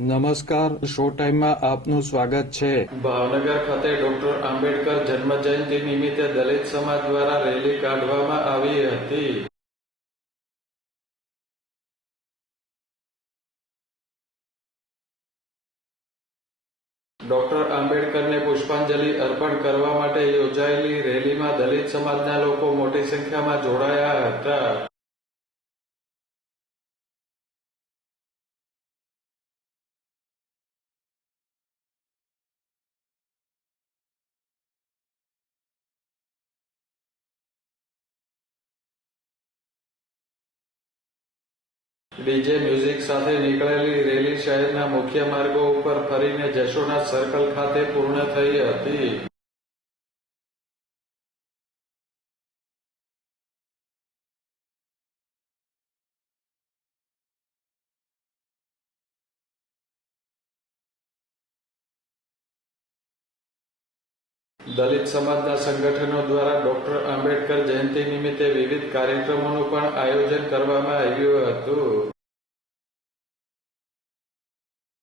નમસ્કાર, શો ટાઈમમાં આપનું સ્વાગત છે. ભાવનગર ખાતે ડોક્ટર આંબેડકર જન્મજયંતિ નિમિત્તે દલિત સમાજ દ્વારા રેલી કાઢવામાં આવી હતી. ડોક્ટર આંબેડકરને પુષ્પાંજલિ અર્પણ કરવા માટે યોજાયેલી રેલીમાં દલિત સમાજના લોકો મોટી સંખ્યામાં જોડાયા હતા. ડીજે મ્યુઝિક સાથે નીકળેલી રેલી શહેરના મુખ્ય માર્ગો ઉપર ફરીને જશોનાથ સર્કલ ખાતે પૂર્ણ થઈ હતી. દલિત સમાજના સંગઠનો દ્વારા ડોક્ટર આંબેડકર જયંતિ નિમિત્તે વિવિધ કાર્યક્રમોનું પણ આયોજન કરવામાં આવ્યું હતું.